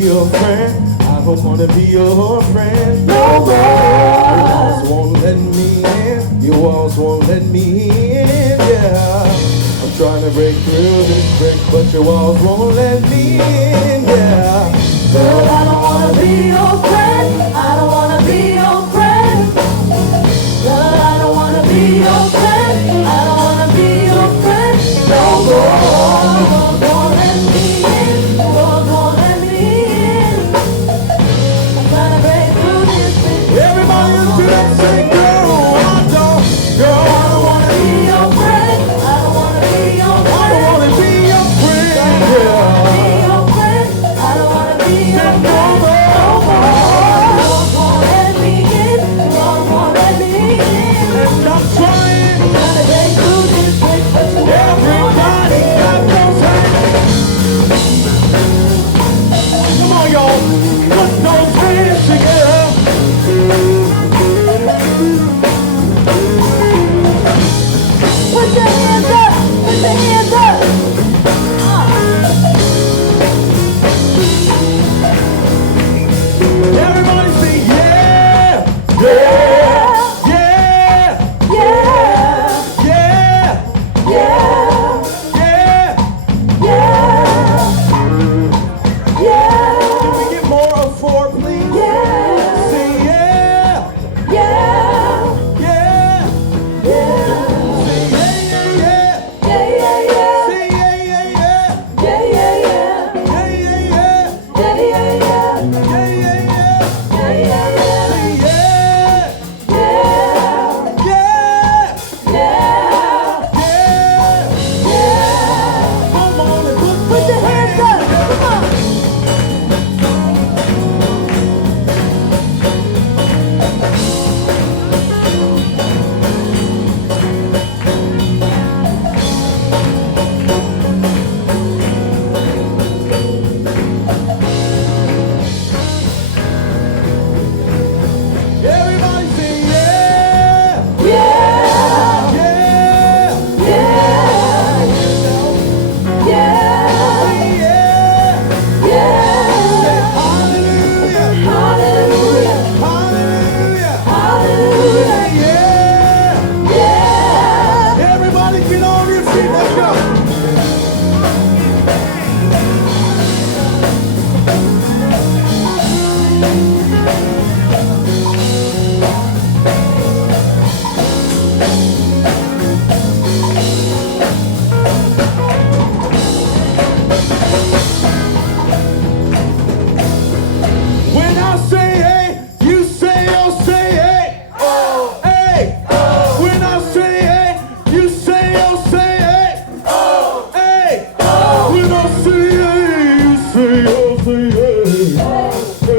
your friend. I don't wanna be your friend no more. Your walls won't let me in. Your walls won't let me in, yeah. I'm trying to break through this brick, but your walls won't let me in, yeah. Girl, I don't wanna be your friend. I don't wanna be your friend. Girl, I don't wanna be your friend. I don't wanna be your friend no more. Don't let me in. Don't let me in. I'm trying to break through this thing. Everybody is to that same girl. I don't wanna be your friend. I don't wanna be your friend. I don't wanna be your friend, I don't wanna be your friend. I don't wanna be your friend no more. Don't let me in. Don't let me in. and I'm trying. Gotta break through this brick, but you Everybody got those hands. Come on, y'all. Put those hands together. put your hands up. Put your hands up. Everybody say yeah, yeah, yeah, Yeah, yeah, yeah, yeah. yeah, yeah, Can we get more of four, please? yeah, Say yeah, yeah, yeah. yeah. Say yeah, yeah, yeah. Yeah, yeah, yeah. Say yeah, yeah, yeah. Yeah, yeah, yeah. Yeah, yeah, yeah. Yeah, yeah, yeah. Yeah, yeah, yeah. Yeah, yeah, yeah. Say yeah, Yeah, yeah, yeah, yeah. yeah. Come on and Put your hands up. Come on. Everybody say yeah, Yeah, yeah, yeah, yeah, say yeah. yeah. Hallelujah, Hallelujah, hallelujah, hallelujah. yeah. Yeah. Everybody get on your feet, let's go. When I say hey, you say oh, say hey. Oh, hey. Oh. When I say hey, you say oh, say hey. Oh, hey. Oh. When I say hey, you say oh, say hey. Hey.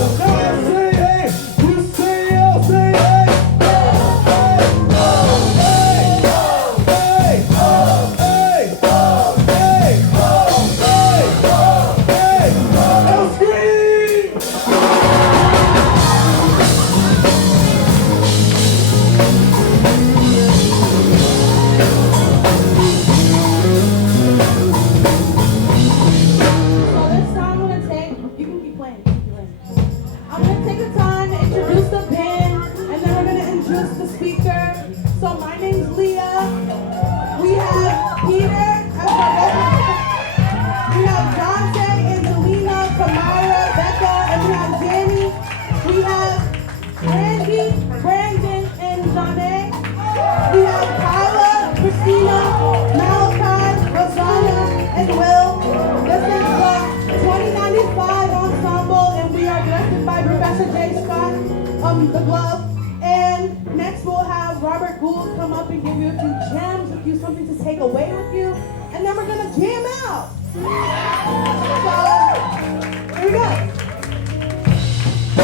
When I say hey, you say oh, say hey. Hey. Oh, hey. Oh, hey. Oh, hey. Oh, hey. Oh, hey. Oh, hey. Now scream. So this time I'm gonna take, you can keep playing, I'm gonna take the time to introduce the band, and then we're gonna introduce the speaker. So my name's Leah. We have Peter as our vocalist. We have Dante, Angelina, Kamara, Becca, and we have Danny. We have Randy, Brandon, and Janae. We have Kyla, Christina, Malachi, Rosanna, and Will. This is the 2095 ensemble, and we are directed by Professor J. Scott, the glove. And next we'll have Robert Gould come up and give you a few gems, a few something to take away with you, and then we're gonna jam out. So here we go.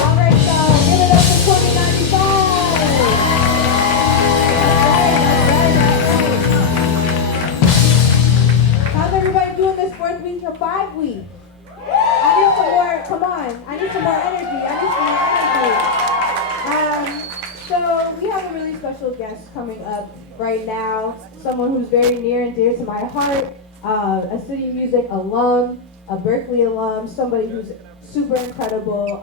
All right, so give it up for 2095. How's everybody doing this 4th week of 5 week? I need some more, come on. I need some more energy. So we have a really special guest coming up right now. Someone who's very near and dear to my heart. A City Music alum, a Berklee alum, somebody who's super incredible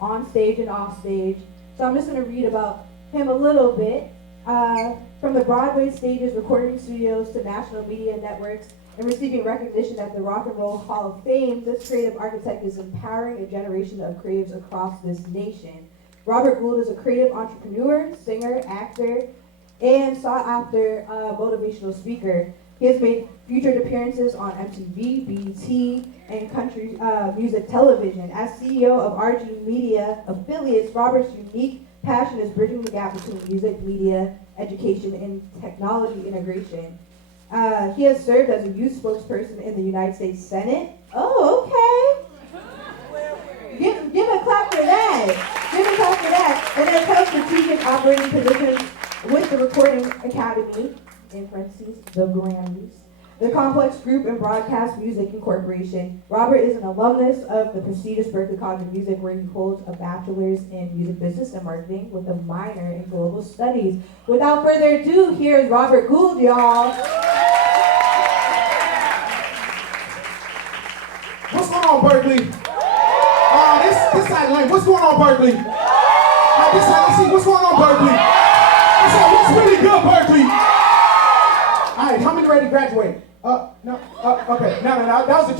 on stage and off stage. So I'm just going to read about him a little bit. From the Broadway stages, recording studios to national media networks, and receiving recognition at the Rock and Roll Hall of Fame, this creative architect is empowering a generation of creatives across this nation. Robert Gould is a creative entrepreneur, singer, actor, and sought-after motivational speaker. He has made featured appearances on MTV, BET, and country music television. As CEO of RG Media Affiliates, Robert's unique passion is bridging the gap between music, media, education, and technology integration. He has served as a youth spokesperson in the United States Senate. Oh, okay. Give a clap for that. Give a clap for that. And has held strategic operating positions with the Recording Academy, in parentheses, the Grammys, the Complex Group and Broadcast Music Incorporation. Robert is an alumnus of the prestigious Berklee College of Music, where he holds a bachelor's in music business and marketing with a minor in global studies. Without further ado, here's Robert Gould, y'all. What's going on, Berklee? This side lane. What's going on, Berklee? This side, see, what's going on, Berklee? I said, what's really good, Berklee? All right, how many ready to graduate? No, okay, no, that was a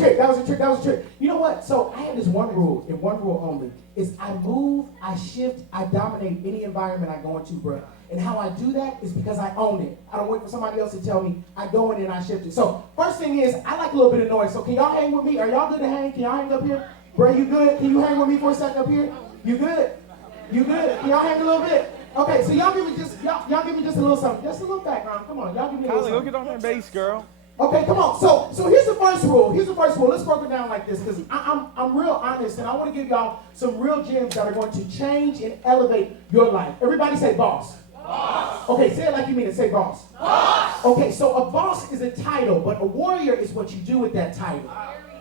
trick, You know what? So I had this one rule, and one rule only, is I move, I shift, I dominate any environment I go into, bro. And how I do that is because I own it. I don't wait for somebody else to tell me. I go in and I shift it. So first thing is, I like a little bit of noise. So can y'all hang with me? Are y'all good to hang? Can y'all hang up here? Bro, you good? Can you hang with me for a second up here? You good? You good? Can y'all hang a little bit? Okay, so y'all give me just a little something. Just a little background. Come on, y'all give me a little something. Go get on that bass, girl. Okay, come on. So here's the first rule. Let's break it down like this, because I'm real honest, and I want to give y'all some real gems that are going to change and elevate your life. Everybody say boss. Boss. Okay, say it like you mean it. Say boss. Boss. Okay, so a boss is a title, but a warrior is what you do with that title.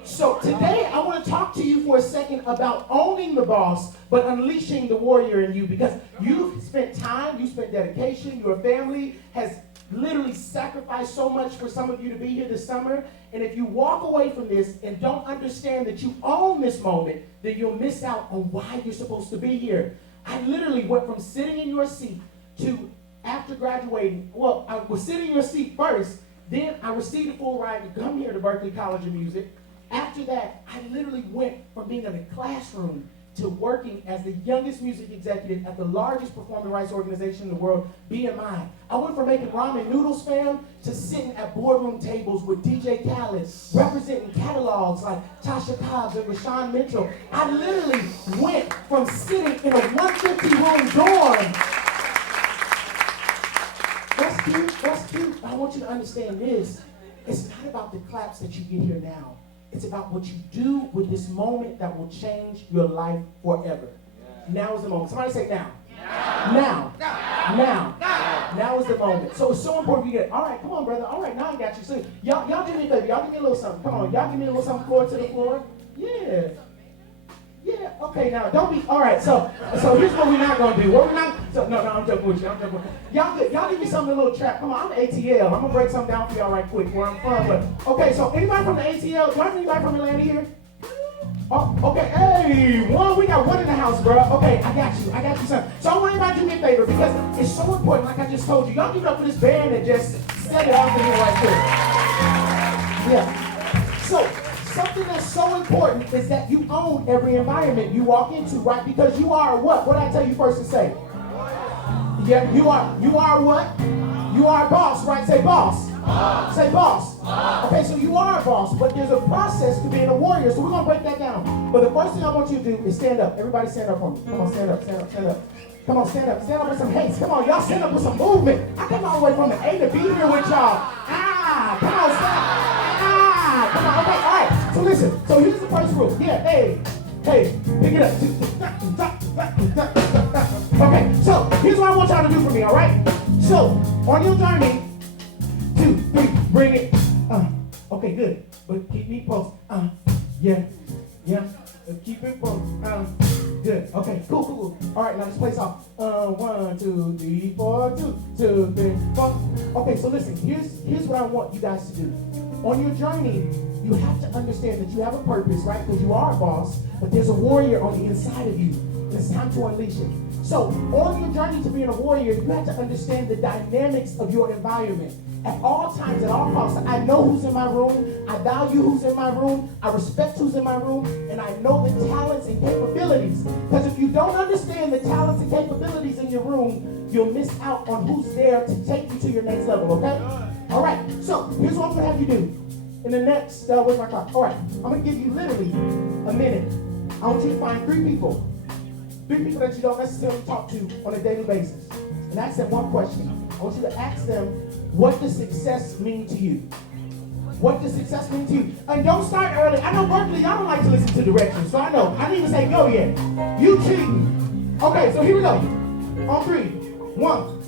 So today I want to talk to you for a second about owning the boss, but unleashing the warrior in you, because you've spent time, you spent dedication, your family has literally sacrificed so much for some of you to be here this summer. And if you walk away from this and don't understand that you own this moment, then you'll miss out on why you're supposed to be here. I literally went from sitting in your seat to after graduating. Well, I was sitting in your seat first, then I received a full ride to come here to Berklee College of Music. After that, I literally went from being in a classroom to working as the youngest music executive at the largest performing rights organization in the world, BMI. I went from making ramen noodles, fam, to sitting at boardroom tables with DJ Khaled, representing catalogs like Tasha Cobbs and Rashawn Mitchell. I literally went from sitting in a 150-room dorm. That's cute. I want you to understand this. It's not about the claps that you get here now. It's about what you do with this moment that will change your life forever. Yeah. Now is the moment. Somebody say now. Now is the moment. So it's so important you get, all right, come on, brother. All right, now I got you. So y'all do me a favor. Y'all give me a little something. Come on, y'all give me a little something forward to the floor. Yeah. Okay, now don't be, all right, so here's what we're not gonna do. No, I'm joking with you. Y'all give me something, a little trap. Come on, I'm an ATL. I'm gonna break something down for y'all right quick where I'm from. But okay, so anybody from the ATL? Y'all anybody from Atlanta here? Oh, okay, hey, we got one in the house, bro. Okay, I got you, son. So I want everybody to do me a favor, because it's so important, like I just told you. Y'all give it up for this band and just set it off in here right quick. Yeah. So something that's so important is that you own every environment you walk into, right? Because you are what? What did I tell you first to say? Yeah, you are what? You are a boss, right? Say boss. Say boss. Okay, so you are a boss, but there's a process to being a warrior, so we're going to break that down. But the first thing I want you to do is stand up. Everybody stand up for me. Come on, stand up. Come on, stand up with some haste. Come on, y'all stand up with some movement. I came all the way from the A to B here with y'all. Come on, stand. Come on, okay, all right. So listen, so here's the first rule. Yeah, hey, pick it up. Okay, so here's what I want y'all to do for me, all right? So, on your journey, 2, 3, bring it. Okay, good. But keep me close. Yeah. Keep it close. Good. Okay, cool. All right, now let's play off. 1, 2, 3, 4, 2, 3, 4. Okay, so listen, here's what I want you guys to do. On your journey, you have to understand that you have a purpose, right? Because you are a boss, but there's a warrior on the inside of you. It's time to unleash it. So on your journey to being a warrior, you have to understand the dynamics of your environment. At all times, at all costs, I know who's in my room, I value who's in my room, I respect who's in my room, and I know the talents and capabilities. Because if you don't understand the talents and capabilities in your room, you'll miss out on who's there to take you to your next level, okay? All right, so here's what I'm going to have you do. In the next, where's my clock? All right, I'm going to give you literally a minute. I want you to find three people that you don't necessarily talk to on a daily basis, and ask them one question. I want you to ask them, what does success mean to you? What does success mean to you? And don't start early. I know Berklee, y'all don't like to listen to directions, so I know. I didn't even say go yet. You cheating. Okay, so here we go. On 3. 1,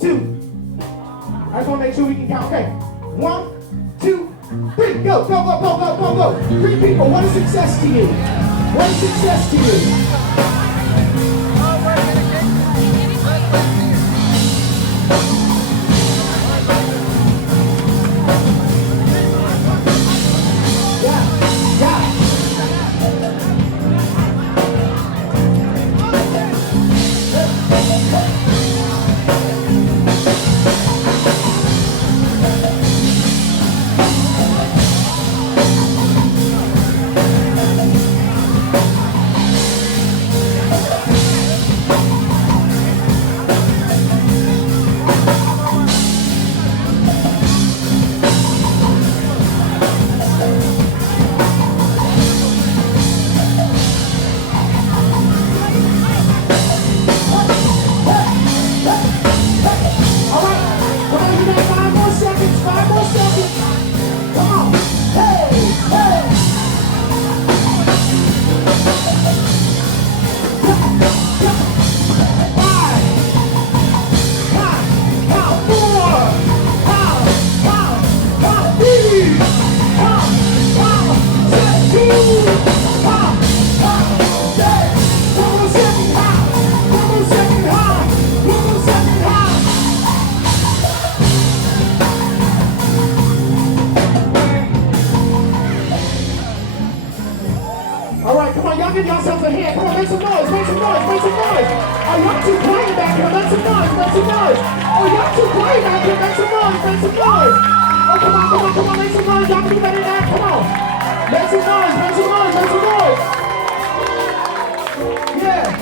2. I just want to make sure we can count. Okay. 1, 2, 3. Go, go, go, go, go, go, go. 3 people. What is success to you? What is success to you? Give yourselves a hand. Come on, make some noise, make some noise, make some noise. Oh, y'all too quiet back here. Make some noise, make some noise. Oh, y'all too quiet back here. Make some noise, make some noise. Oh, come on, come on, come on, make some noise. Y'all can do better than that. Come on. Make some noise, make some noise, make some noise. Yeah.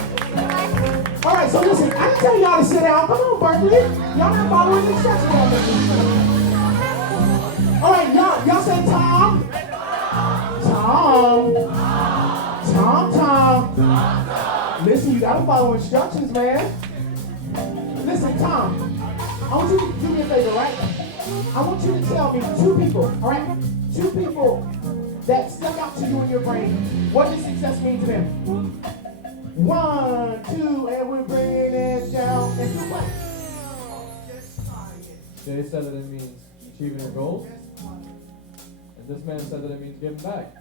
All right, so listen, I didn't tell y'all to sit down. Come on, Berklee. Y'all not following the instructions on this. All right, y'all say Tom. Tom. Listen, you gotta follow instructions, man. Listen, Tom, I want you to do me a favor, right? I want you to tell me 2 people, all right? 2 people that stuck out to you in your brain. What does success mean to them? 1, 2, and we're bringing it down. And do what? Jay said that it means achieving your goals. And this man said that it means giving back.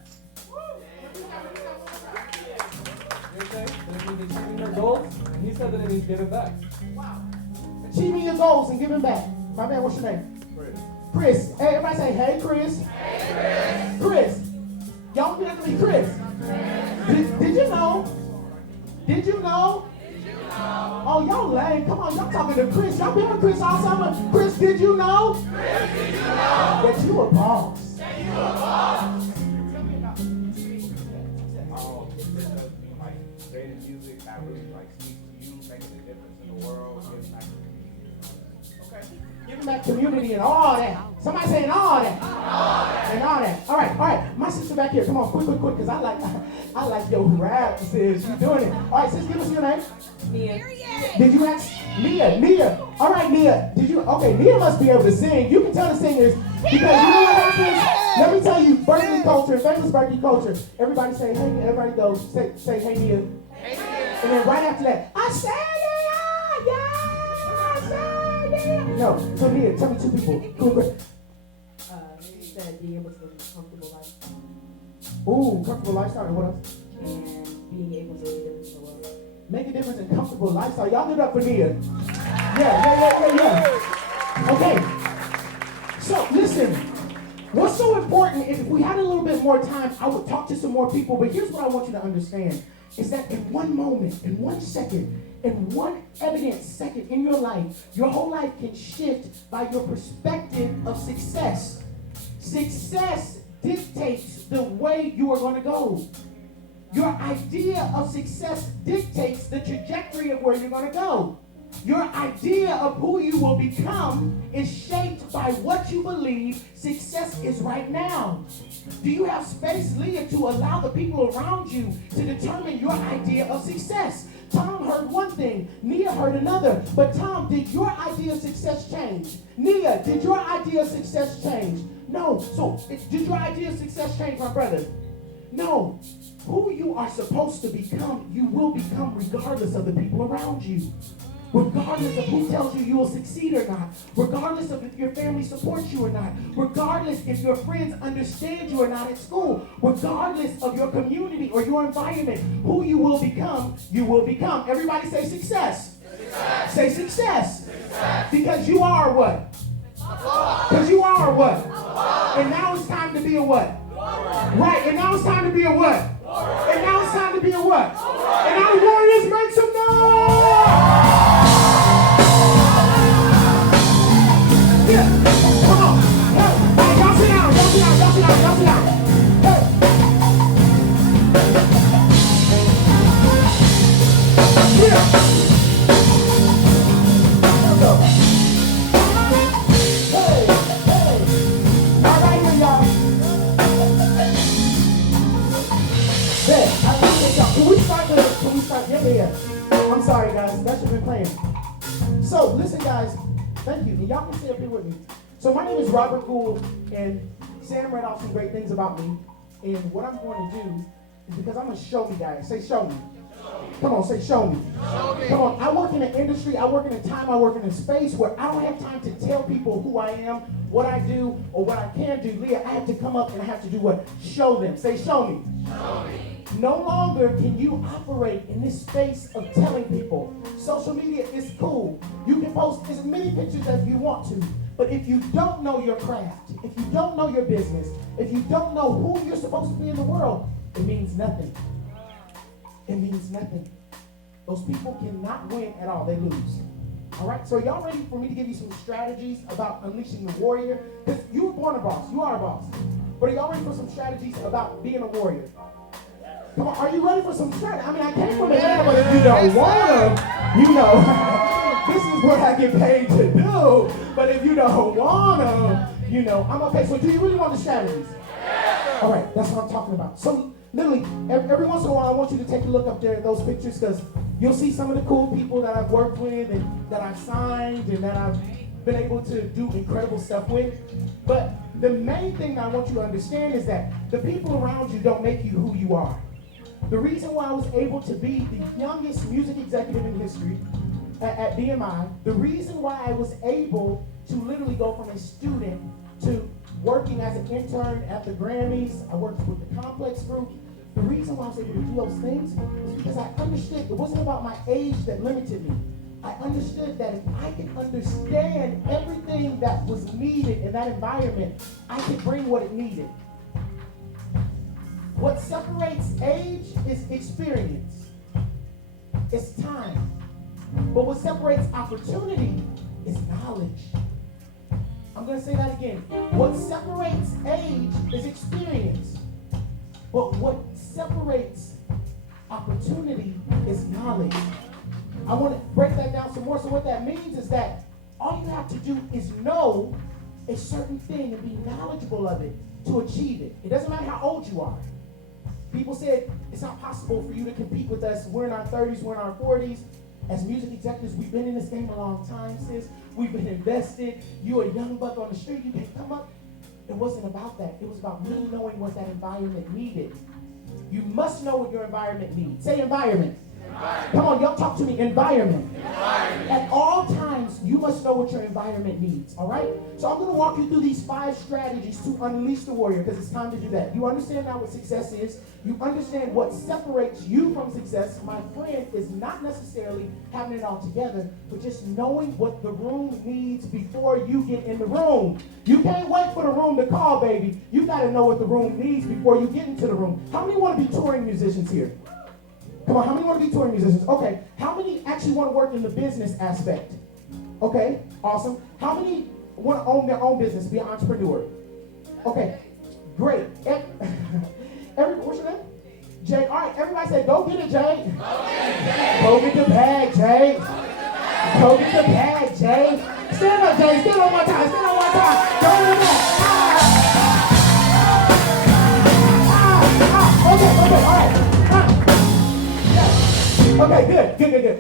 That it means achieving your goals, and he said that it means giving back. Wow. Achieving your goals and giving back. My man, what's your name? Chris. Hey, everybody say, hey, Chris. Hey, Chris. Chris. Y'all be to be Chris. Did you know? Did you know? Oh, y'all lame. Come on, y'all talking to Chris. Y'all been with Chris all summer. Chris, did you know? Chris, did you know? That you a boss. That you a boss. Creating music that really speaks to you, making a difference in the world, giving back to the community. Okay. Giving back community and all that. Somebody saying all that. And all that. All right. My sister back here. Come on, quick, because I like your rap, sis. You doing it. All right, sis, give us your name. Nia. Did you ask? Nia. All right, Nia. Okay, Nia must be able to sing. You can tell the singers because you know what happens? Let me tell you, Berklee culture, famous Berklee culture. Everybody say, hey, everybody go, say, hey, Nia. Hey, Nia. And then right after that, I say, yeah, I say, yeah. No, so Nia, tell me 2 people. Quick. He said being able to live a comfortable lifestyle. Ooh, comfortable lifestyle, and what else? And being able to make a difference in the world. Make a difference in comfortable lifestyle. Y'all give it up for Nia. Yeah. Okay. So, listen. What's so important, if we had a little bit more time, I would talk to some more people, but here's what I want you to understand, is that in one moment, in 1 second, in one evident second in your life, your whole life can shift by your perspective of success. Success dictates the way you are going to go. Your idea of success dictates the trajectory of where you're going to go. Your idea of who you will become is shaped by what you believe success is right now. Do you have space, Leah, to allow the people around you to determine your idea of success? Tom heard one thing, Nia heard another. But Tom, did your idea of success change? Nia, did your idea of success change? No. So, did your idea of success change, my brother? No. Who you are supposed to become, you will become regardless of the people around you. Regardless of who tells you you will succeed or not. Regardless of if your family supports you or not. Regardless if your friends understand you or not at school. Regardless of your community or your environment. Who you will become, you will become. Everybody say success. Success. Say success. Success. Because you are what? Because you are what? And now it's time to be a what? Right, and now it's time to be a what? And now it's time to be a what? And our warriors make some noise! Yeah, come on. Hey, y'all sit down, y'all sit down, y'all sit down, y'all sit down. Hey. Yeah. Let's go. Hey, hey. All right here, y'all. There, I appreciate y'all. Can we start? Yeah. I'm sorry, guys. That should have been playing. So, listen, guys. Thank you. And y'all can stay up here with me. So my name is Robert Gould, and Sam read off some great things about me. And what I'm going to do is because I'm going to show me, guys. Say show me. Come on, say show me. Come on. I work in an industry, I work in a time, I work in a space where I don't have time to tell people who I am, what I do, or what I can do. Leah, I have to come up and I have to do what? Show them. Say show me. Show me. No longer can you operate in this space of telling people. Social media is cool. You can post as many pictures as you want to. But if you don't know your craft, if you don't know your business, if you don't know who you're supposed to be in the world, it means nothing. It means nothing. Those people cannot win at all. They lose. All right? So y'all ready for me to give you some strategies about unleashing the warrior? Because you were born a boss. You are a boss. But are y'all ready for some strategies about being a warrior? Come on, are you ready for some strategy? I mean, I came from Atlanta, but if you don't want them, you know, this is what I get paid to do. But if you don't want them, you know, I'm okay. So do you really want the strategies? All right, that's what I'm talking about. So literally, every once in a while, I want you to take a look up there at those pictures because you'll see some of the cool people that I've worked with and that I've signed and that I've been able to do incredible stuff with. But the main thing I want you to understand is that the people around you don't make you who you are. The reason why I was able to be the youngest music executive in history at BMI, the reason why I was able to literally go from a student to working as an intern at the Grammys, I worked with the Complex Group. The reason why I was able to do those things is because I understood it wasn't about my age that limited me. I understood that if I could understand everything that was needed in that environment, I could bring what it needed. What separates age is experience. It's time. But what separates opportunity is knowledge. I'm going to say that again. What separates age is experience. But what separates opportunity is knowledge. I want to break that down some more. So what that means is that all you have to do is know a certain thing and be knowledgeable of it to achieve it. It doesn't matter how old you are. People said it's not possible for you to compete with us. We're in our 30s, we're in our 40s. As music executives, we've been in this game a long time, sis. We've been invested. You're a young buck on the street. You can't come up. It wasn't about that. It was about me knowing what that environment needed. You must know what your environment needs. Say environment. Come on, y'all talk to me. Environment. At all times, you must know what your environment needs, all right? So I'm going to walk you through these 5 strategies to unleash the warrior, because it's time to do that. You understand now what success is. You understand what separates you from success. My friend, is not necessarily having it all together, but just knowing what the room needs before you get in the room. You can't wait for the room to call, baby. You got to know what the room needs before you get into the room. How many want to be touring musicians here? Come on, how many want to be touring musicians? Okay, how many actually want to work in the business aspect? Okay, awesome. How many want to own their own business, be an entrepreneur? Okay, great. What's your name? Jay. All right, everybody say, go get it, Jay. Go get the bag, Jay. Go get the bag, Jay. Stand up, Jay. Stand on one time. Stand on one time. Go in the back. Okay, all right. Okay, good.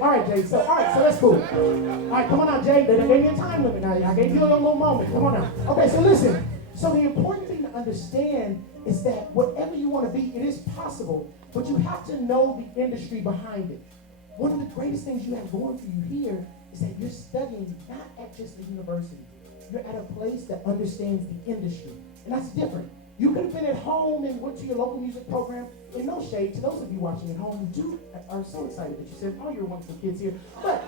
All right, Jay. So that's cool. All right, come on now, Jay. They gave me a time limit now. I gave you a little moment. Come on now. Okay, so listen. So the important thing to understand is that whatever you want to be, it is possible, but you have to know the industry behind it. One of the greatest things you have going for you here is that you're studying not at just a university. You're at a place that understands the industry, and that's different. You could have been at home and went to your local music program. In no shade to those of you watching at home who are so excited that you said, oh, you're wonderful kids here. But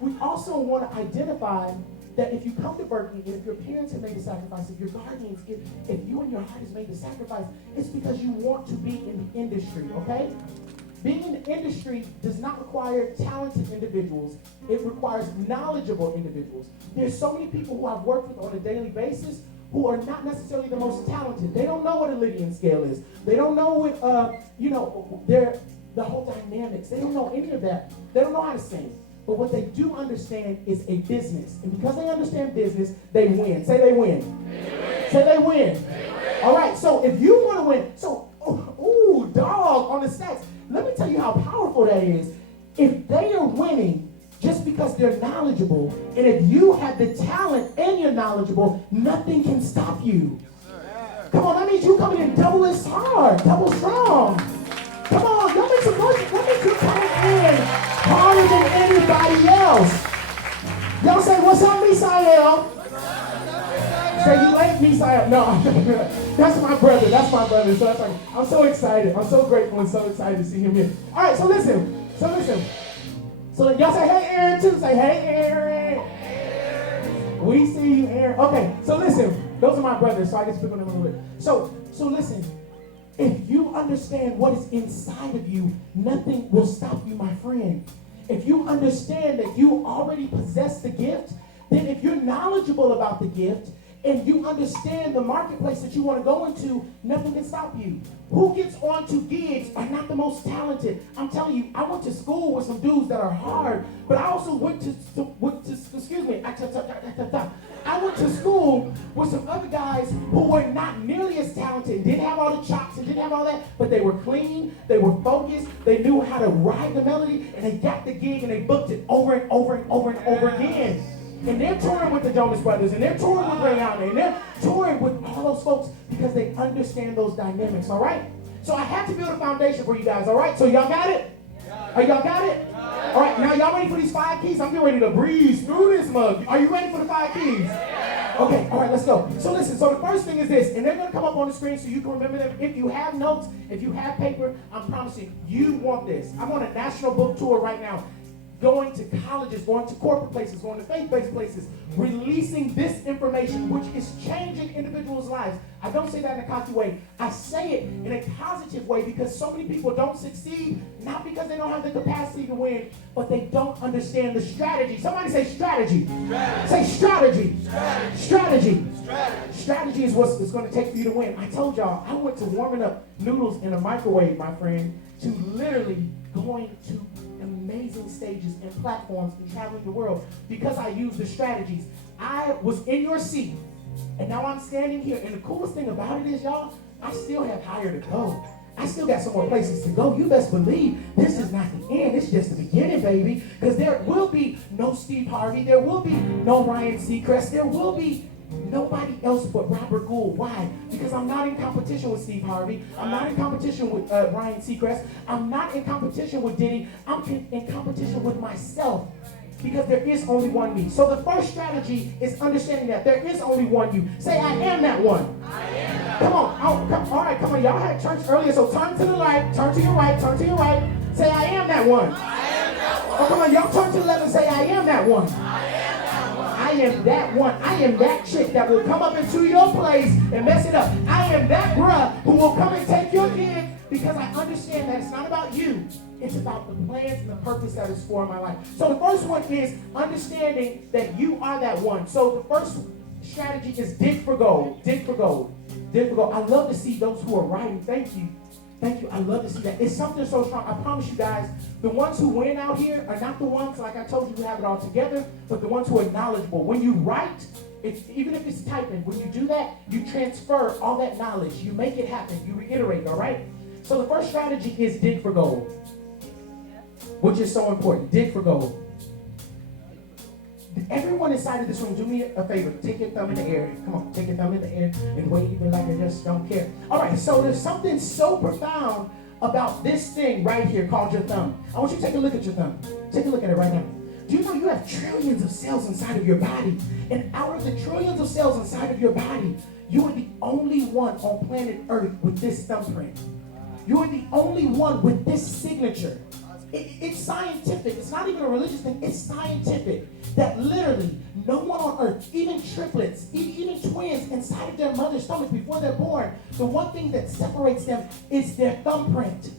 we also want to identify that if you come to Berklee and if your parents have made a sacrifice, if your guardians, if you and your heart has made the sacrifice, it's because you want to be in the industry, okay? Being in the industry does not require talented individuals. It requires knowledgeable individuals. There's so many people who I've worked with on a daily basis who are not necessarily the most talented. They don't know what a Lydian scale is. They don't know what, the whole dynamics. They don't know any of that. They don't know how to sing. But what they do understand is a business. And because they understand business, they win. Say they win. Say they win. All right, so if you want to win, dog on the stats. Let me tell you how powerful that is. If they are winning just because they're knowledgeable, and if you have the talent and you're knowledgeable, nothing can stop you. Come on, that means you coming in double as hard, double strong. Come on, y'all make some noise. That means you're coming in harder than anybody else. Y'all say, what's up, Misael? Say, you like Misael? No, that's my brother. That's my brother. So that's like, I'm so excited. I'm so grateful and so excited to see him here. All right, so listen. So y'all say, hey, Aaron, too. Say, hey, Aaron. We see you, Aaron. Okay, so listen. Those are my brothers, so I get to pick on them a little bit. So listen. If you understand what is inside of you, nothing will stop you, my friend. If you understand that you already possess the gift, then if you're knowledgeable about the gift, and you understand the marketplace that you want to go into, nothing can stop you. Who gets onto gigs are not the most talented. I'm telling you, I went to school with some dudes that are hard, but I also went to school with some other guys who were not nearly as talented, didn't have all the chops and didn't have all that, but they were clean, they were focused, they knew how to ride the melody, and they got the gig and they booked it over and over and over and over again. And they're touring with the Jonas Brothers, and they're touring with Rihanna, and they're touring with all those folks because they understand those dynamics, all right? So I have to build a foundation for you guys, all right? So y'all got it? Y'all got it? All right, now y'all ready for these 5 keys? I'm getting ready to breeze through this mug. Are you ready for the 5 keys? Okay, all right, let's go. So listen, so the first thing is this, and they're going to come up on the screen so you can remember them. If you have notes, if you have paper, I'm promising you want this. I'm on a national book tour right now. Going to colleges, going to corporate places, going to faith-based places, releasing this information which is changing individuals' lives. I don't say that in a cocky way. I say it in a positive way because so many people don't succeed, not because they don't have the capacity to win, but they don't understand the strategy. Somebody say strategy. Say strategy. Strategy. Strategy is what it's going to take for you to win. I told y'all, I went to warming up noodles in a microwave, my friend, to literally going to amazing stages and platforms and traveling the world because I used the strategies. I was in your seat, and now I'm standing here, and the coolest thing about it is, y'all, I still have higher to go. I still got some more places to go. You best believe this is not the end. It's just the beginning, baby, because there will be no Steve Harvey. There will be no Ryan Seacrest. There will be Nobody else but Robert Gould. Why? Because I'm not in competition with Steve Harvey. I'm not in competition with Ryan Seacrest. I'm not in competition with Diddy. I'm in competition with myself. Because there is only one me. So the first strategy is understanding that there is only one you. Say, I am that one. I am that come on. All right, come on. Y'all had church earlier, so turn to the right, turn to your right, turn to your right. Say, I am that one. I am that one. Oh, come on. Y'all turn to the left and say, I am that one. I am that one. I am that one. I am that chick that will come up into your place and mess it up. I am that bruh who will come and take your kid because I understand that it's not about you. It's about the plans and the purpose that is for my life. So the first one is understanding that you are that one. So the first strategy is dig for gold. Dig for gold. Dig for gold. I love to see those who are writing. Thank you. Thank you. I love to see that. It's something so strong. I promise you guys, the ones who win out here are not the ones, like I told you, who have it all together, but the ones who are knowledgeable. When you write, even if it's typing, when you do that, you transfer all that knowledge. You make it happen. You reiterate, all right? So the first strategy is dig for gold, which is so important. Dig for gold. Everyone inside of this room, do me a favor. Take your thumb in the air. Come on, take your thumb in the air and wave it like I just don't care. All right, so there's something so profound about this thing right here called your thumb. I want you to take a look at your thumb. Take a look at it right now. Do you know you have trillions of cells inside of your body? And out of the trillions of cells inside of your body, you are the only one on planet Earth with this thumbprint. You are the only one with this signature. It's scientific. It's not even a religious thing. It's scientific. That literally no one on earth, even triplets, even twins inside of their mother's stomach before they're born, the one thing that separates them is their thumbprint.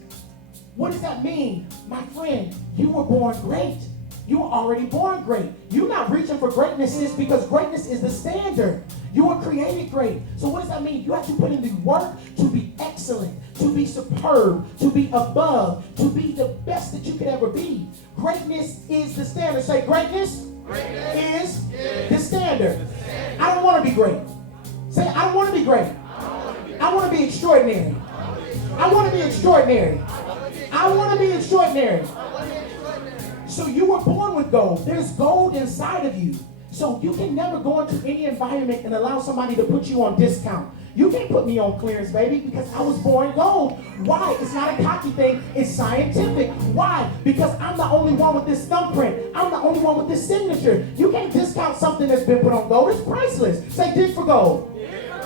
What does that mean? My friend, you were born great. You were already born great. You're not reaching for greatness, sis, because greatness is the standard. You were created great. So what does that mean? You have to put in the work to be excellent, to be superb, to be above, to be the best that you could ever be. Greatness is the standard. Say, greatness is the standard. I don't want to be great. Say, I don't want to be great. I want to be extraordinary. I want to be extraordinary. I want to be extraordinary. So you were born with gold. There's gold inside of you. So you can never go into any environment and allow somebody to put you on discount. You can't put me on clearance, baby, because I was born gold. Why? It's not a cocky thing. It's scientific. Why? Because I'm the only one with this thumbprint. I'm the only one with this signature. You can't discount something that's been put on gold. It's priceless. Say, dig for gold.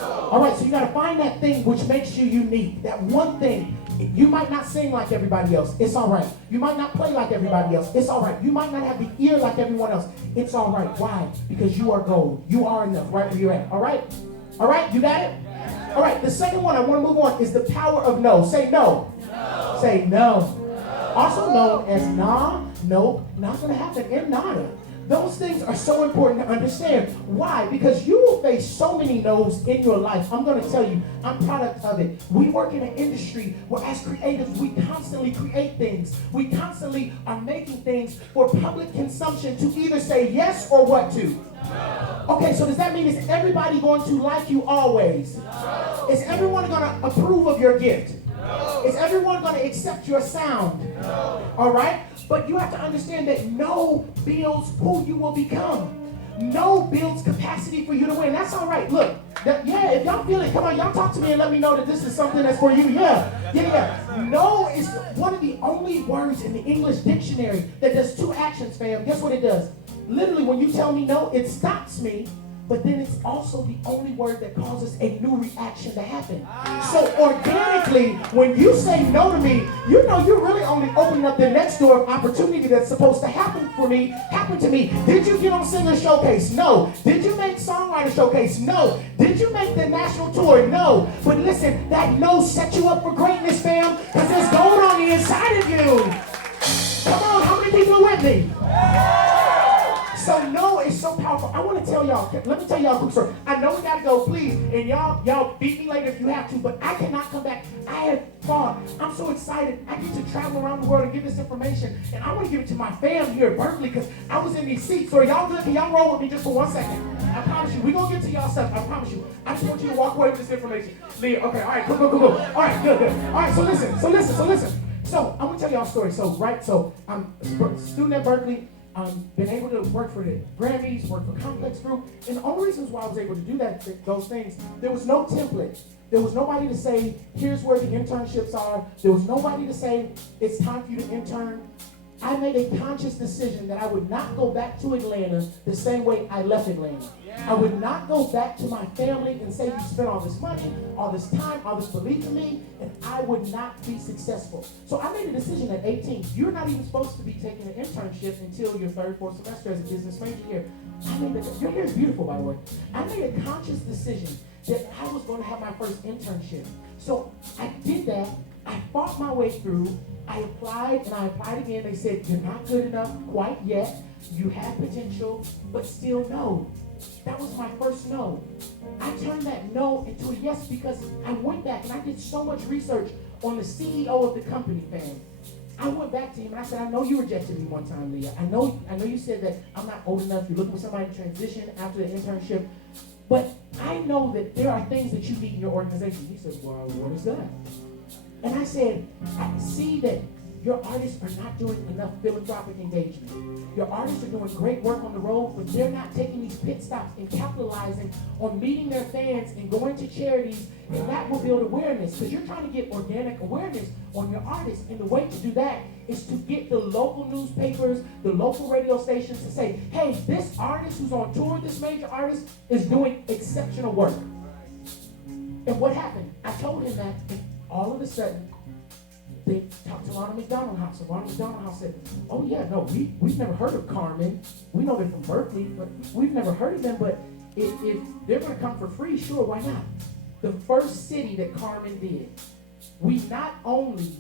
All right, so you got to find that thing which makes you unique. That one thing. You might not sing like everybody else. It's all right. You might not play like everybody else. It's all right. You might not have the ear like everyone else. It's all right. Why? Because you are gold. You are enough right where you're at. All right? All right? You got it? All right. The second one I want to move on is the power of no. Say no. No. Say no. Also known as nah, nope, not going to happen, and nada. Those things are so important to understand. Why? Because you will face so many no's in your life. I'm going to tell you, I'm product of it. We work in an industry where as creatives, we constantly create things. We constantly are making things for public consumption to either say yes or what to. No. Okay, so does that mean is everybody going to like you always? No. Is everyone going to approve of your gift? No. Is everyone going to accept your sound? No. All right? But you have to understand that no builds who you will become. No builds capacity for you to win. That's all right. Look, if y'all feel it, come on, y'all talk to me and let me know that this is something that's for you. Yeah. No is one of the only words in the English dictionary that does two actions, fam. Guess what it does? Literally, when you tell me no, it stops me. But then it's also the only word that causes a new reaction to happen. So organically, when you say no to me, you know you're really only opening up the next door of opportunity that's supposed to happen to me. Did you get on Singer Showcase? No. Did you make Songwriter Showcase? No. Did you make the national tour? No. But listen, that no set you up for greatness, fam, because there's gold on the inside of you. Come on, how many people are with me? So no is so powerful. I want to tell y'all, let me tell y'all a quick story. I know we got to go, please, and y'all beat me later if you have to, but I cannot come back. I had thought, I'm so excited. I get to travel around the world and give this information, and I want to give it to my fam here at Berklee because I was in these seats. So are y'all good? Can y'all roll with me just for 1 second? I promise you, we're going to get to y'all stuff. I promise you. I just want you to walk away with this information. Leah, okay, all right, cool. All right, good. All right, so listen. So I'm going to tell y'all a story. So I'm a student at Berklee. been able to work for the Grammys, work for Complex Group. And the only reasons why I was able to do those things, there was no template. There was nobody to say, here's where the internships are. There was nobody to say, it's time for you to intern. I made a conscious decision that I would not go back to Atlanta the same way I left Atlanta. I would not go back to my family and say, you spent all this money, all this time, all this belief in me, and I would not be successful. So I made a decision at 18. You're not even supposed to be taking an internship until your third, fourth semester as a business major here. Your hair is beautiful, by the way. I made a conscious decision that I was going to have my first internship. So I did that. I fought my way through. I applied and I applied again. They said, you're not good enough quite yet. You have potential, but still no. That was my first no. I turned that no into a yes because I went back and I did so much research on the CEO of the company, fam. I went back to him and I said, I know you rejected me one time, Leah. I know you said that I'm not old enough. You're looking for somebody to transition after the internship. But I know that there are things that you need in your organization. He said, well, what is that? And I said, I see that your artists are not doing enough philanthropic engagement. Your artists are doing great work on the road, but they're not taking these pit stops and capitalizing on meeting their fans and going to charities, and that will build awareness. Because you're trying to get organic awareness on your artists, and the way to do that is to get the local newspapers, the local radio stations to say, hey, this artist who's on tour, this major artist, is doing exceptional work. And what happened? I told him that, and all of a sudden, they talked to Ronald McDonald House, and Ronald McDonald House said, oh yeah, no, we've never heard of Carmen. We know they're from Berklee, but we've never heard of them, but if they're going to come for free, sure, why not? The first city that Carmen did, we not only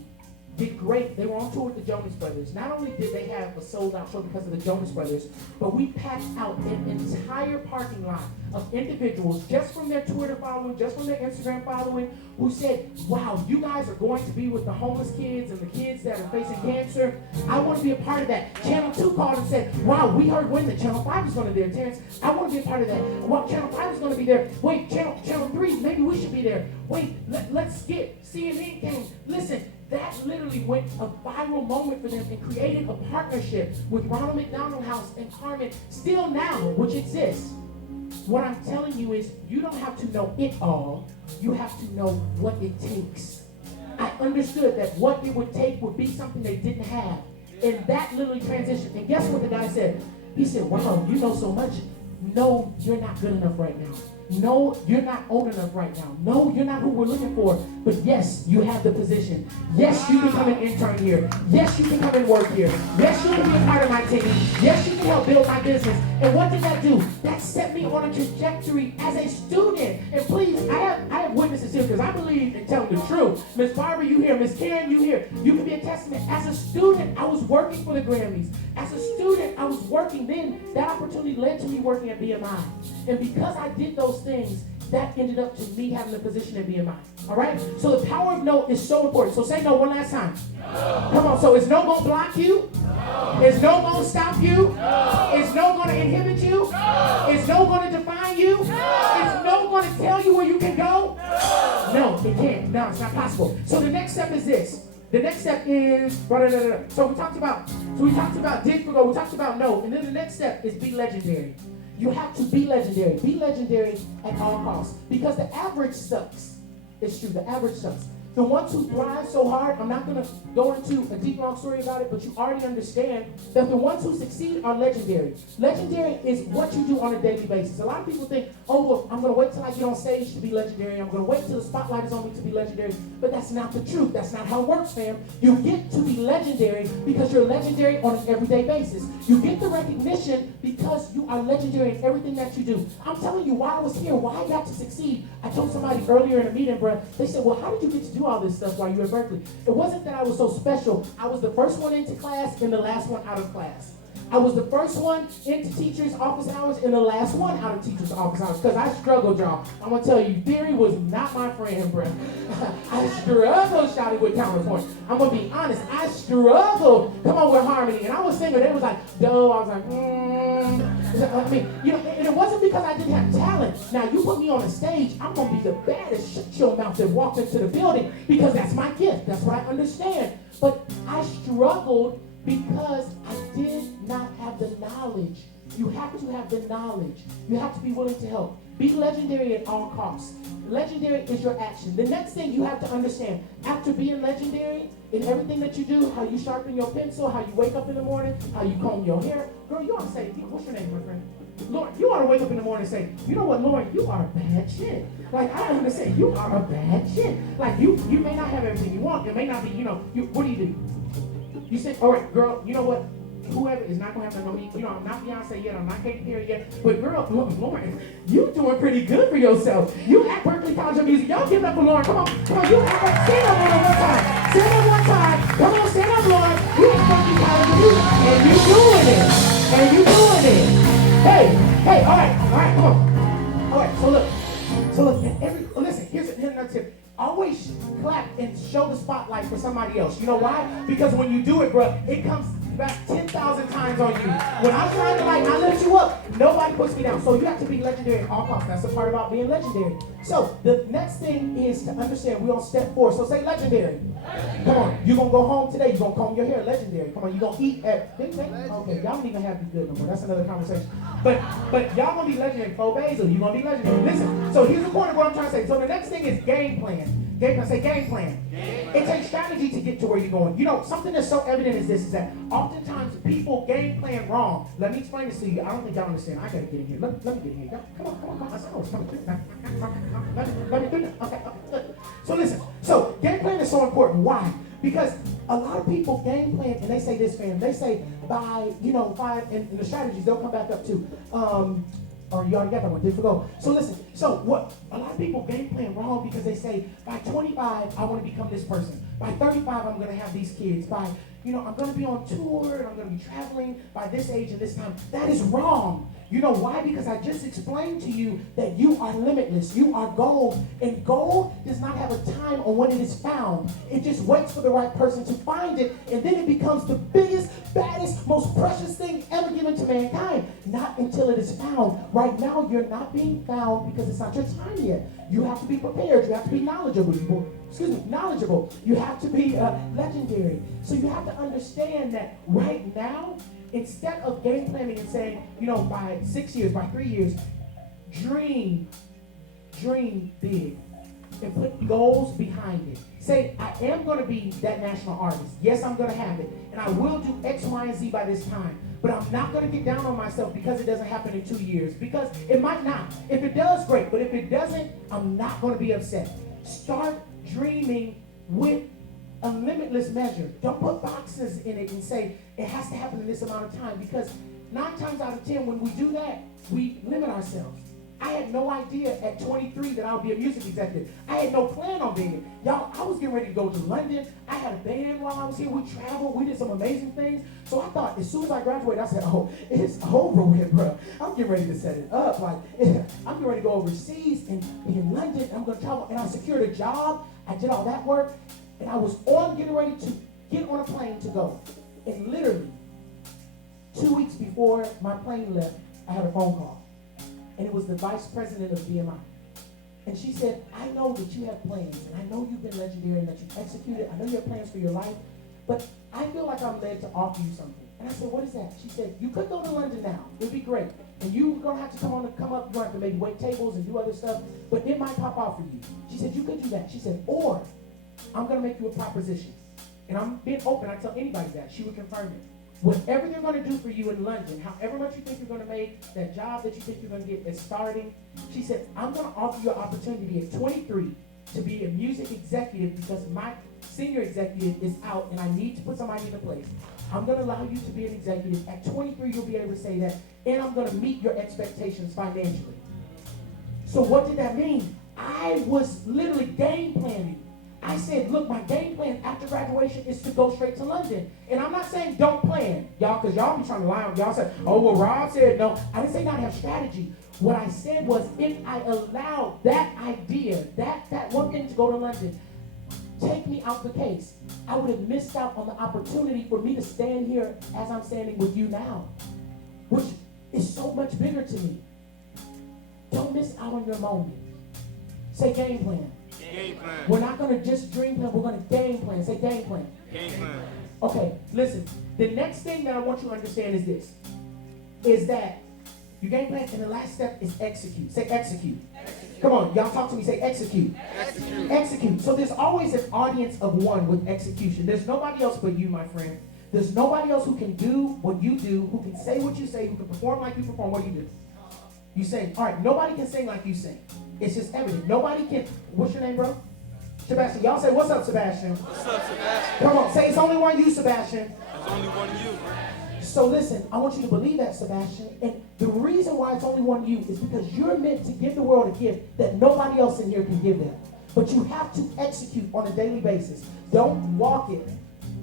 did great, they were on tour with the Jonas Brothers. Not only did they have a sold-out show because of the Jonas Brothers, but we packed out an entire parking lot of individuals just from their Twitter following, just from their Instagram following, who said, wow, you guys are going to be with the homeless kids and the kids that are facing cancer. I want to be a part of that. Channel 2 called and said, wow, we heard when the Channel 5 is going to be there, Terrence. I want to be a part of that. Well, Channel 5 is going to be there. Wait, Channel 3, maybe we should be there. Wait, let's skip. CNN came. Listen, that literally went a viral moment for them and created a partnership with Ronald McDonald House and Carmen, still now, which exists. What I'm telling you is you don't have to know it all. You have to know what it takes. I understood that what it would take would be something they didn't have. And that literally transitioned. And guess what the guy said? He said, wow, you know so much. No, you're not good enough right now. No, you're not old enough right now. No, you're not who we're looking for. But yes, you have the position. Yes, you can come and intern here. Yes, you can come and work here. Yes, you can be a part of my team. Yes, you can help build my business. And what did that do? That set me on a trajectory as a student. And please, I have witnesses here because I believe in telling the truth. Miss Barbara, you here. Miss Karen, you here. You can be a testament. As a student, I was working for the Grammys. As a student, I was working. Then that opportunity led to me working at BMI. And because I did those things, that ended up to me having a position at BMI. All right? So the power of no is so important. So say no one last time. No. Come on. So is no going to block you? No. Is no going to stop you? No. Is no going to inhibit you? No. Is no going to define you? No. Is no going to tell you where you can go? No, it can't. No, it's not possible. So the next step is this. The next step is, so we talked about dig for gold, we talked about no, and then the next step is be legendary. You have to be legendary. Be legendary at all costs. Because the average sucks. It's true, the average sucks. The ones who thrive so hard, I'm not going to go into a deep, long story about it, but you already understand that the ones who succeed are legendary. Legendary is what you do on a daily basis. A lot of people think, oh, well, I'm going to wait till I get on stage to be legendary. I'm going to wait till the spotlight is on me to be legendary. But that's not the truth. That's not how it works, fam. You get to be legendary because you're legendary on an everyday basis. You get the recognition because you are legendary in everything that you do. I'm telling you why I was here, why I got to succeed. I told somebody earlier in a meeting, bro, they said, well, how did you get to do all this stuff while you were at Berklee? It wasn't that I was so special. I was the first one into class and the last one out of class. I was the first one into teachers' office hours and the last one out of teachers' office hours because I struggled, y'all. I'm going to tell you, theory was not my friend, bro. I struggled shouting with counterpoint. I'm going to be honest. I struggled. Come on, with harmony. And I was singing. They was like, doh. I was like, I mean, you know, and it wasn't because I didn't have talent. Now, you put me on a stage, I'm going to be the baddest shut your mouth that walked into the building because that's my gift. That's what I understand. But I struggled because I did not have have the knowledge. You have to have the knowledge. You have to be willing to help. Be legendary at all costs. Legendary is your action. The next thing you have to understand, after being legendary in everything that you do, how you sharpen your pencil, how you wake up in the morning, how you comb your hair. Girl, you ought to say, what's your name, my friend? Lauren, you ought to wake up in the morning and say, you know what, Lauren, you are a bad shit. Like, I understand, you are a bad shit. Like, you may not have everything you want. It may not be, what do you do? You say, all right, girl, you know what? Whoever is not going to have to know me. I'm not Beyonce yet. I'm not Katy Perry yet. But girl, Lauren, you doing pretty good for yourself. You at Berklee College of Music. Y'all give it up for Lauren. Come on. You act like, stand up Lauren one time. Stand up one time. Come on, stand up, Lauren. You at Berklee College of Music. And you doing it. Hey, all right, come on. All right, so look, listen, here's another tip. Always clap and show the spotlight for somebody else. You know why? Because when you do it, bro, it comes back 10,000 times on you. When I'm trying to I lift you up, nobody puts me down. So you have to be legendary at all costs. That's the part about being legendary. So the next thing is to understand we're on step 4. So say legendary. Come on, you're gonna go home today, you're gonna comb your hair, legendary. Come on, you're gonna eat at okay, y'all don't even have to be good no more. That's another conversation. But y'all gonna be legendary. Faux basil, you're gonna be legendary. Listen, so here's the point of what I'm trying to say. So the next thing is game plan. Say game plan. It takes strategy to get to where you're going. Something that's so evident is that oftentimes people game plan wrong. Let me explain this to you. I don't think y'all understand. I gotta get in here. Let me get in here. Come on. I know it's coming. Let me do that. Okay. So listen. So game plan is so important. Why? Because a lot of people game plan and they say this, fam. They say by 5 and the strategies they'll come back up to. Or you already got that one, did forgo. So listen, what a lot of people game plan wrong because they say by 25 I want to become this person. By 35 I'm gonna have these kids. By I'm gonna be on tour and I'm gonna be traveling by this age and this time. That is wrong. You know why? Because I just explained to you that you are limitless. You are gold. And gold does not have a time on when it is found. It just waits for the right person to find it. And then it becomes the biggest, baddest, most precious thing ever given to mankind. Not until it is found. Right now, you're not being found because it's not your time yet. You have to be prepared. You have to be knowledgeable. Knowledgeable. You have to be legendary. So you have to understand that right now, instead of game planning and saying, by 6 years, by 3 years, dream big and put goals behind it. Say, I am going to be that national artist. Yes, I'm going to have it. And I will do X, Y, and Z by this time. But I'm not going to get down on myself because it doesn't happen in 2 years. Because it might not. If it does, great. But if it doesn't, I'm not going to be upset. Start dreaming with a limitless measure. Don't put boxes in it and say it has to happen in this amount of time, because 9 times out of 10 when we do that, we limit ourselves. I had no idea at 23 that I would be a music executive. I had no plan on being it. Y'all, I was getting ready to go to London. I had a band while I was here. We traveled. We did some amazing things. So I thought as soon as I graduated, I said, oh, it's over with, bro. I'm getting ready to set it up. Like, I'm getting ready to go overseas and be in London. I'm going to travel. And I secured a job. I did all that work. And I was getting ready to get on a plane to go. And literally, 2 weeks before my plane left, I had a phone call. And it was the vice president of BMI. And she said, I know that you have plans, and I know you've been legendary and that you've executed. I know you have plans for your life, but I feel like I'm led to offer you something. And I said, what is that? She said, you could go to London now. It'd be great. And you're going to have to come up. You're going to have to maybe wait tables and do other stuff, but it might pop out for you. She said, you could do that. She said, or I'm going to make you a proposition. And I'm being open. I tell anybody that. She would confirm it. Whatever they're going to do for you in London, however much you think you're going to make, that job that you think you're going to get is starting, she said, I'm going to offer you an opportunity at 23 to be a music executive because my senior executive is out and I need to put somebody in place. I'm going to allow you to be an executive. At 23, you'll be able to say that, and I'm going to meet your expectations financially. So what did that mean? I was literally game planning. I said, look, my game plan after graduation is to go straight to London. And I'm not saying don't plan, y'all, because y'all be trying to lie on y'all. Said, oh, well, Rob said no. I didn't say not have strategy. What I said was if I allowed that idea, that one thing to go to London, take me out the case, I would have missed out on the opportunity for me to stand here as I'm standing with you now, which is so much bigger to me. Don't miss out on your moment. Say game plan. Game plan. We're not going to just dream plan. We're going to game plan. Say game plan. Game plan. Okay, listen. The next thing that I want you to understand is this. is that you game plan, and the last step is execute. Say execute. Come on, y'all talk to me. Say execute. Execute. So there's always an audience of one with execution. There's nobody else but you, my friend. There's nobody else who can do what you do, who can say what you say, who can perform like you perform. What do you do? You sing. All right, nobody can sing like you sing. It's just evident. Nobody can. What's your name, bro? Sebastian. Y'all say, what's up, Sebastian? What's up, Sebastian? Come on, say it's only one you, Sebastian. There's only one you. So listen, I want you to believe that, Sebastian. And the reason why it's only one you is because you're meant to give the world a gift that nobody else in here can give them. But you have to execute on a daily basis. Don't walk it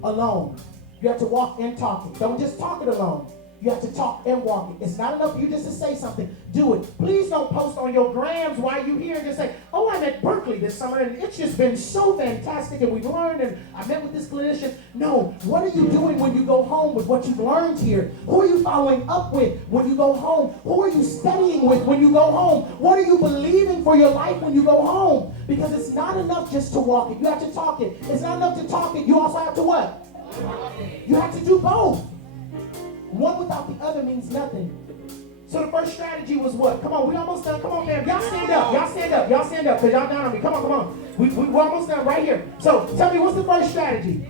alone. You have to walk and talk it. Don't just talk it alone. You have to talk and walk it. It's not enough for you just to say something. Do it. Please don't post on your grams while you're here and just say, oh, I'm at Berklee this summer and it's just been so fantastic and we've learned and I met with this clinician. No. What are you doing when you go home with what you've learned here? Who are you following up with when you go home? Who are you studying with when you go home? What are you believing for your life when you go home? Because it's not enough just to walk it. You have to talk it. It's not enough to talk it. You also have to what? You have to do both. One without the other means nothing. So the first strategy was what? Come on, we almost done. Come on, fam. Y'all stand up. Y'all stand up. Y'all stand up because y'all down on me. Come on, come on. We're almost done right here. So tell me, what's the first strategy?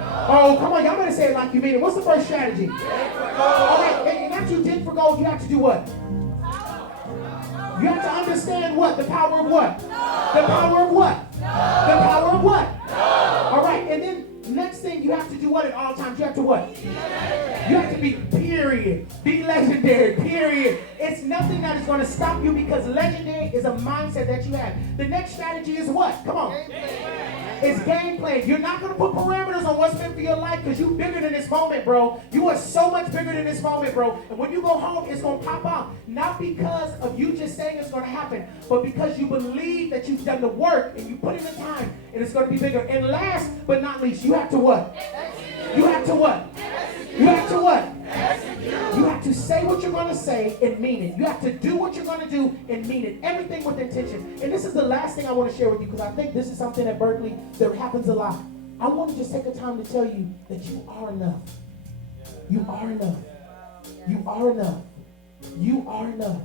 Oh, come on. Y'all better say it like you mean it. What's the first strategy? All right. And after you dig for gold, you have to do what? You have to understand what? The power of what? The power of what? The power of what? All right. And then next thing, you have to do what at all times? You have to what? You have to be period. Be legendary, period. It's nothing that is going to stop you because legendary is a mindset that you have. The next strategy is what? Come on. It's game plan. You're not going to put parameters on what's meant for your life because you're bigger than this moment, bro. You are so much bigger than this moment, bro. And when you go home, it's going to pop out. Not because of you just saying it's going to happen, but because you believe that you've done the work and you put in the time and it's going to be bigger. And last but not least, you have to what? You have to what? You have to what? You have to say what you're going to say and mean it. You have to do what you're going to do and mean it. Everything with intention. And this is the last thing I want to share with you because I think this is something at Berklee that happens a lot. I want to just take a time to tell you that you are enough. You are enough. You are enough. You are enough.